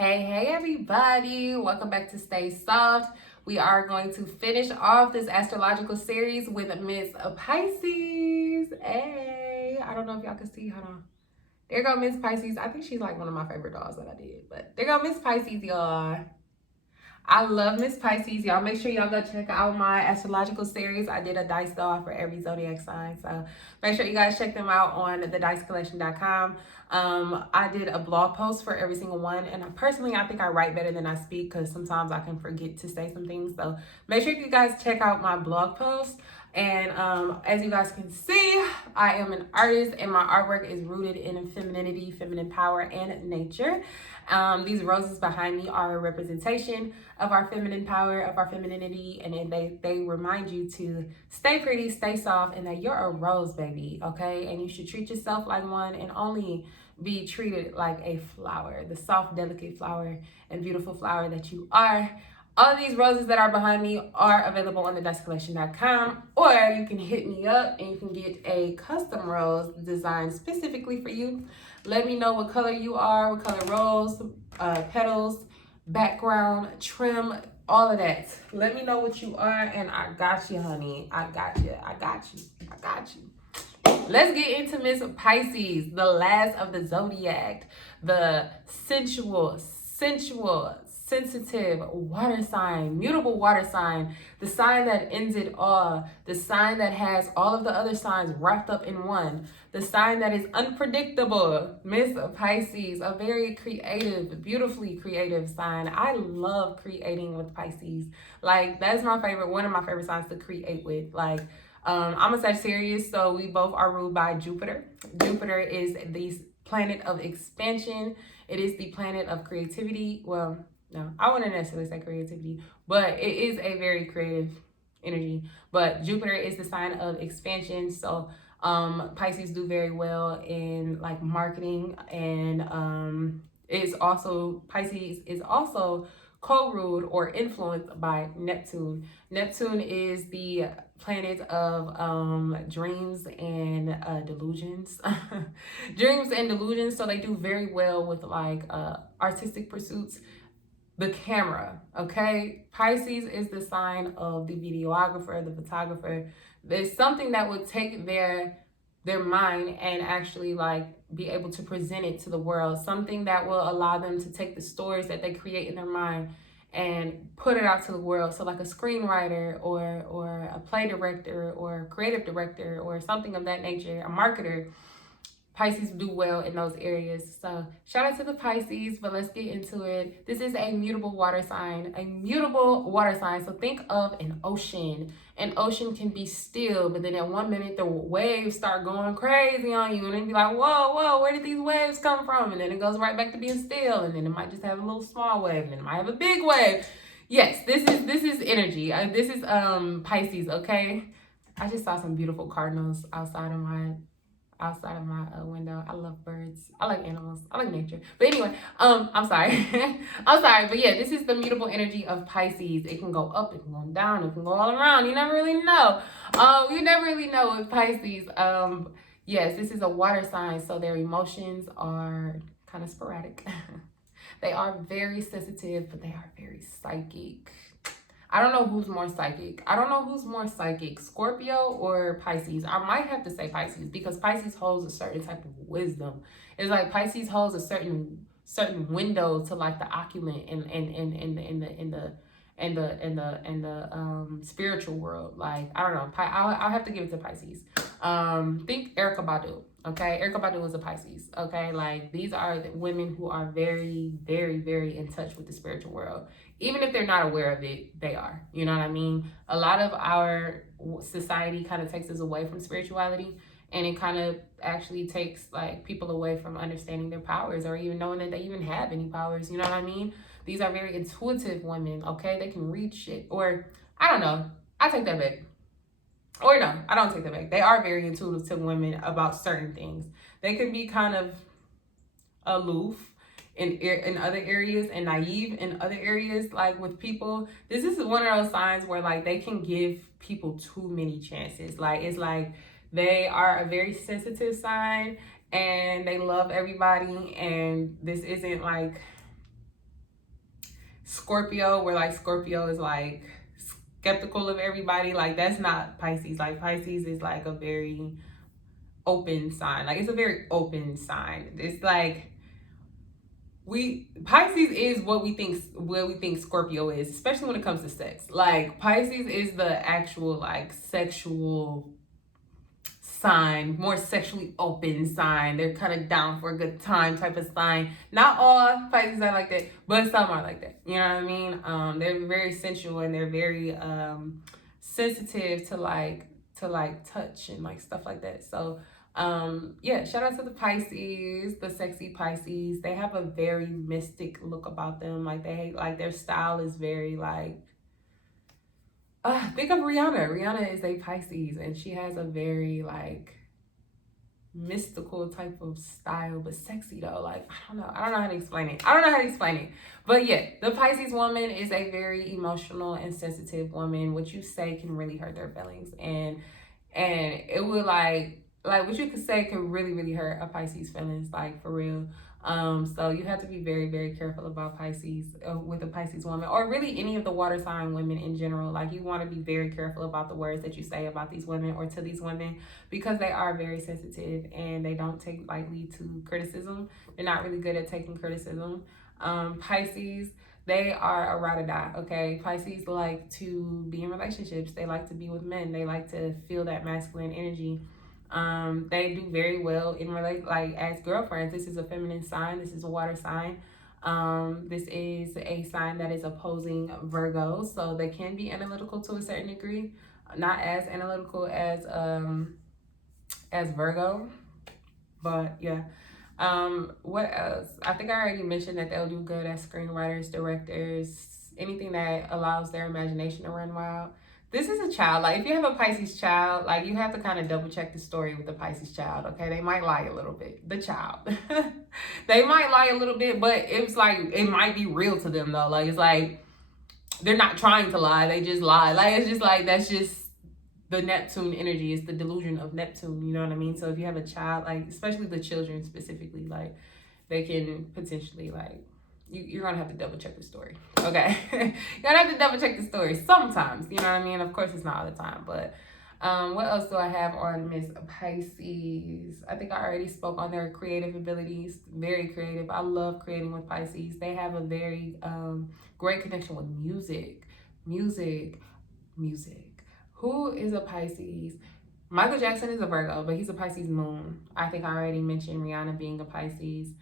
Hey everybody, welcome back to Stay Soft. We are going to finish off this astrological series with Miss Pisces. Hey, I don't know if y'all can see, hold on. There go Miss Pisces. I think she's like one of my favorite dolls that I did, but there go Miss Pisces, y'all. I love Miss Pisces. Y'all make sure y'all go check out my astrological series. I did a dice doll for every zodiac sign. So make sure you guys check them out on thedicecollection.com. I did a blog post for every single one. And I think I write better than I speak because sometimes I can forget to say some things. So make sure you guys check out my blog post. And as you guys can see, I am an artist and my artwork is rooted in femininity, feminine power, and nature. These roses behind me are a representation of our feminine power, of our femininity, and they remind you to stay pretty, stay soft, and that you're a rose, baby, okay? And you should treat yourself like one and only be treated like a flower, the soft, delicate flower and beautiful flower that you are. All of these roses that are behind me are available on thedicecollection.com, or you can hit me up and you can get a custom rose designed specifically for you. Let me know what color you are, what color rose, petals, background, trim, all of that. Let me know what you are, and I got you, honey. I got you. Let's get into Miss Pisces, the last of the zodiac, the sensual, sensitive water sign, mutable water sign, the sign that ends it all, the sign that has all of the other signs wrapped up in one, the sign that is unpredictable. Miss Pisces, a very creative, beautifully creative sign. I love creating with Pisces. Like, that's my favorite, one of my favorite signs to create with. Like, I'm a Sagittarius, so we both are ruled by Jupiter. Jupiter is the planet of expansion. It is the planet of creativity. Well, no, I wouldn't necessarily say creativity, but it is a very creative energy. But Jupiter is the sign of expansion. So Pisces do very well in like marketing, and Pisces is also co-ruled or influenced by Neptune. Neptune is the planet of dreams and delusions. Dreams and delusions. So they do very well with like artistic pursuits. The camera, okay? Pisces is the sign of the videographer, the photographer. There's something that would take their mind and actually like be able to present it to the world. Something that will allow them to take the stories that they create in their mind and put it out to the world. So like a screenwriter or a play director or creative director or something of that nature, a marketer. Pisces do well in those areas. So shout out to the Pisces, but let's get into it. This is a mutable water sign, So think of an ocean. An ocean can be still, but then at one minute the waves start going crazy on you and then be like, whoa, where did these waves come from? And then it goes right back to being still, and then it might just have a little small wave, and then it might have a big wave. Yes, this is energy. This is Pisces, okay? I just saw some beautiful cardinals outside of my window. I love birds. I like animals. I like nature. But anyway, I'm sorry. I'm sorry. But yeah, this is the mutable energy of Pisces. It can go up, it can go down, it can go all around. You never really know. You never really know with Pisces. Yes, this is a water sign, so their emotions are kind of sporadic. They are very sensitive, but they are very psychic. I don't know who's more psychic, Scorpio or Pisces. I might have to say Pisces because Pisces holds a certain type of wisdom. It's like Pisces holds a certain window to like the opulent in the spiritual world. Like, I don't know. I'll have to give it to Pisces. Think Erykah Badu. Okay, Erykah Badu is a Pisces. Okay, like these are the women who are very, very, very in touch with the spiritual world. Even if they're not aware of it, they are. You know what I mean? A lot of our society kind of takes us away from spirituality, and it kind of actually takes like people away from understanding their powers or even knowing that they even have any powers. You know what I mean? These are very intuitive women. Okay, they can read shit, or I don't know. I take that back. Or no, I don't take that back. They are very intuitive to women about certain things. They can be kind of aloof in other areas and naive in other areas. Like with people, this is one of those signs where like they can give people too many chances. Like it's like they are a very sensitive sign and they love everybody, and this isn't like Scorpio, where like Scorpio is like skeptical of everybody. Like that's not Pisces. Like Pisces is like a very open sign. Like it's a very open sign. It's like Pisces is what we think Scorpio is, especially when it comes to sex. Like Pisces is the actual like sexual sign, more sexually open sign. They're kind of down for a good time type of sign. Not all Pisces are like that, but some are like that. You know what I mean? They're very sensual and they're very sensitive to like touch and like stuff like that. So yeah, shout out to the Pisces, the sexy Pisces. They have a very mystic look about them. Like their style is very like think of Rihanna. Rihanna is a Pisces and she has a very like mystical type of style, but sexy though. Like I don't know how to explain it. But yeah, the Pisces woman is a very emotional and sensitive woman. What you say can really hurt their feelings, and it would like what you could say can really hurt a Pisces feelings, like for real. So you have to be very, very careful about Pisces with a Pisces woman, or really any of the water sign women in general. Like you want to be very careful about the words that you say about these women or to these women, because they are very sensitive and they don't take lightly to criticism. They're not really good at taking criticism. Pisces, they are a ride or die, okay? Pisces like to be in relationships. They like to be with men. They like to feel that masculine energy. They do very well in like as girlfriends. This is a feminine sign. This is a water sign. This is a sign that is opposing Virgo, so they can be analytical to a certain degree, not as analytical as Virgo, but yeah. What else? I think I already mentioned that they'll do good as screenwriters, directors, anything that allows their imagination to run wild. This is a child. Like if you have a Pisces child, like you have to kind of double check the story with the Pisces child. Okay, they might lie a little bit. The child, they might lie a little bit, but it's like it might be real to them though. Like it's like they're not trying to lie; they just lie. Like it's just like that's just the Neptune energy. Is the delusion of Neptune. You know what I mean? So if you have a child, like especially the children specifically, like they can potentially like you're gonna have to double check the story. Okay. You're gonna have to double check the story sometimes, you know what I mean? Of course it's not all the time, but what else do I have on Miss Pisces? I think I already spoke on their creative abilities. Very creative. I love creating with Pisces. They have a very great connection with music. Music. Who is a Pisces? Michael Jackson is a Virgo, but he's a Pisces moon. I think I already mentioned Rihanna being a Pisces.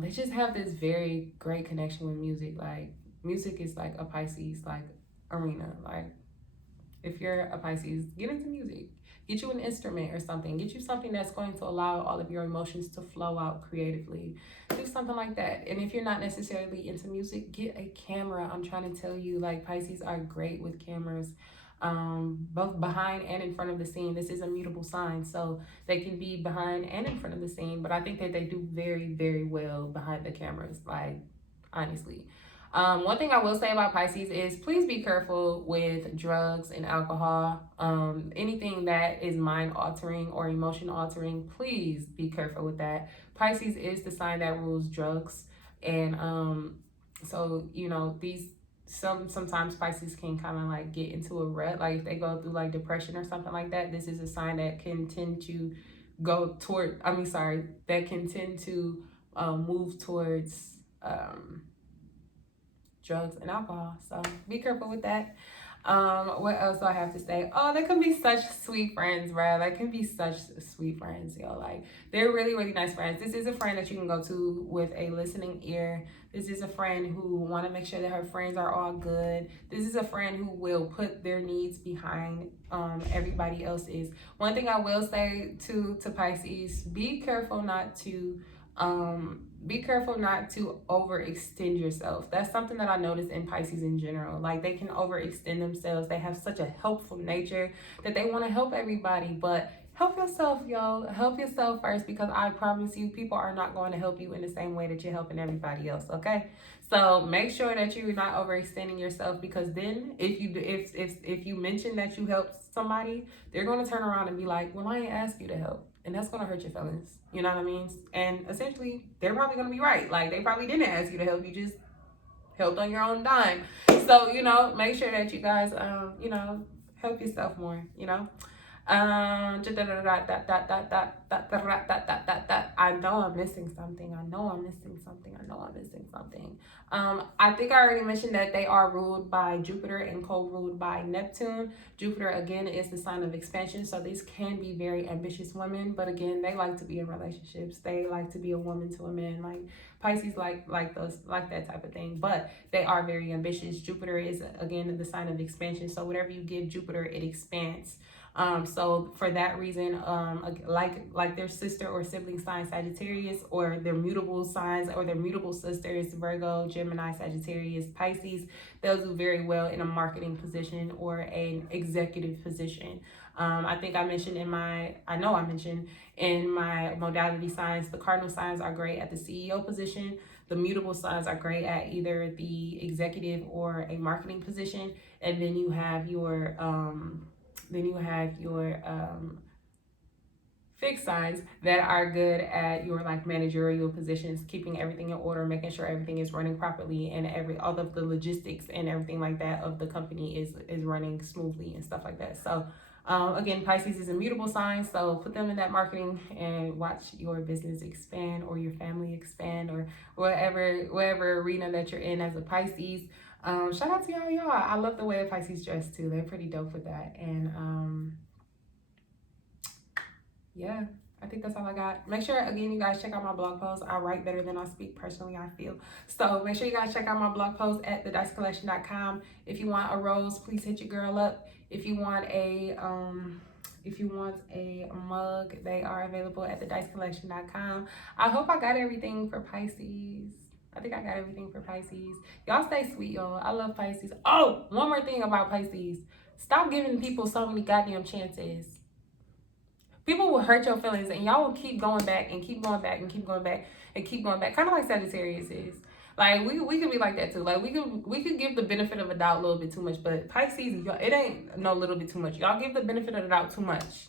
They just have this very great connection with music. Like music is like a Pisces like arena. Like if you're a Pisces, get into music. Get you an instrument or something. Get you something that's going to allow all of your emotions to flow out creatively. Do something like that. And if you're not necessarily into music, get a camera. I'm trying to tell you, like Pisces are great with cameras. Both behind and in front of the scene. This is a mutable sign, so they can be behind and in front of the scene, but I think that they do very, very well behind the cameras, like honestly. One thing I will say about Pisces is please be careful with drugs and alcohol. Anything that is mind altering or emotion altering, please be careful with that. Pisces is the sign that rules drugs, and so you know these sometimes Pisces can kind of like get into a rut, like if they go through like depression or something like that. This is a sign that can tend to that can tend to move towards drugs and alcohol. So be careful with that. What else do I have to say? Oh, they can be such sweet friends, bro. They can be such sweet friends, yo. Like they're really, really nice friends. This is a friend that you can go to with a listening ear. This is a friend who want to make sure that her friends are all good. This is a friend who will put their needs behind everybody else's. One thing I will say to Pisces, be careful not to overextend yourself. That's something that I noticed in Pisces in general. Like they can overextend themselves. They have such a helpful nature that they want to help everybody, but help yourself, yo. Help yourself first, because I promise you, people are not going to help you in the same way that you're helping everybody else, okay? So make sure that you're not overextending yourself, because then if you mention that you helped somebody, they're going to turn around and be like, well, I ain't asked you to help. And that's going to hurt your feelings. You know what I mean? And essentially, they're probably going to be right. Like, they probably didn't ask you to help. You just helped on your own dime. So, you know, make sure that you guys, you know, help yourself more, you know. I know I'm missing something. I know I'm missing something. I know I'm missing something. I think I already mentioned that they are ruled by Jupiter and co-ruled by Neptune. Jupiter again is the sign of expansion, so these can be very ambitious women. But again, they like to be in relationships. They like to be a woman to a man. Like Pisces, like those, like that type of thing. But they are very ambitious. Jupiter is again the sign of expansion. So whatever you give Jupiter, it expands. So for that reason, like their sister or sibling sign Sagittarius, or their mutable signs or their mutable sisters Virgo, Gemini, Sagittarius, Pisces, they'll do very well in a marketing position or an executive position. I think I mentioned in my modality signs, the cardinal signs are great at the CEO position. The mutable signs are great at either the executive or a marketing position. And then you have your fixed signs that are good at your like managerial positions, keeping everything in order, making sure everything is running properly, and all of the logistics and everything like that of the company is running smoothly and stuff like that. So again, Pisces is a mutable sign, so put them in that marketing and watch your business expand or your family expand or whatever arena that you're in as a Pisces. Shout out to y'all. I love the way Pisces dress too. They're pretty dope with that. And yeah, I think that's all I got. Make sure, again, you guys check out my blog post. I write better than I speak, personally, I feel. So make sure you guys check out my blog post at thedicecollection.com. If you want a rose, please hit your girl up. If you want a mug, they are available at thedicecollection.com. I hope I got everything for Pisces. I think I got everything for Pisces. Y'all stay sweet, y'all. I love Pisces. Oh, one more thing about Pisces. Stop giving people so many goddamn chances. People will hurt your feelings and y'all will keep going back and keep going back and keep going back and keep going back. Kind of like Sagittarius is. Like we could be like that too. Like we could give the benefit of a doubt a little bit too much, but Pisces, y'all, it ain't no little bit too much. Y'all give the benefit of the doubt too much.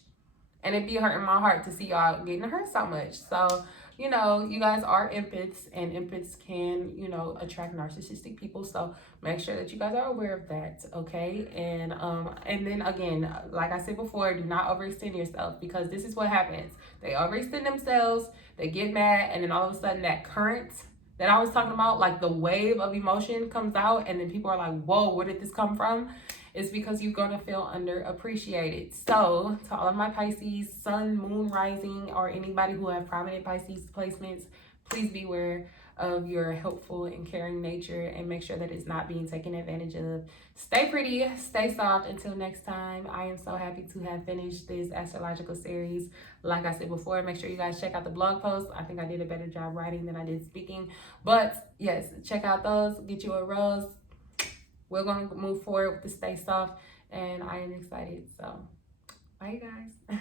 And it be hurting my heart to see y'all getting hurt so much. So, you know, you guys are empaths, and empaths can, you know, attract narcissistic people. So make sure that you guys are aware of that, okay? And then again, like I said before, do not overextend yourself, because this is what happens. They overextend themselves, they get mad, and then all of a sudden that current that I was talking about, like the wave of emotion comes out, and then people are like, whoa, where did this come from? It's because you're going to feel underappreciated. So to all of my Pisces, sun, moon, rising, or anybody who have prominent Pisces placements, please beware of your helpful and caring nature, and make sure that it's not being taken advantage of. Stay pretty, stay soft. Until next time, I am so happy to have finished this astrological series. Like I said before, make sure you guys check out the blog posts. I think I did a better job writing than I did speaking. But yes, check out those. Get you a rose. We're going to move forward with the Stay Soft, and I am excited. So, bye, you guys.